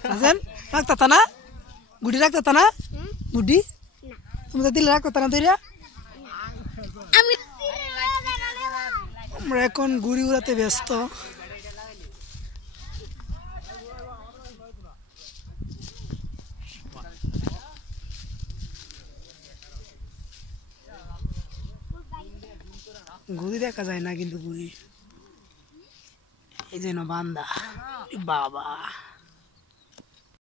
Rasen, rakta tanah, gudi rakta tanah, gudi, kamu tadi rakta tanah tuh ya? Mereka guri urat ব্যস্ত গুড়ি দেখা যায় না কিন্তু গুড়ি এই যেন বান্দা বাবা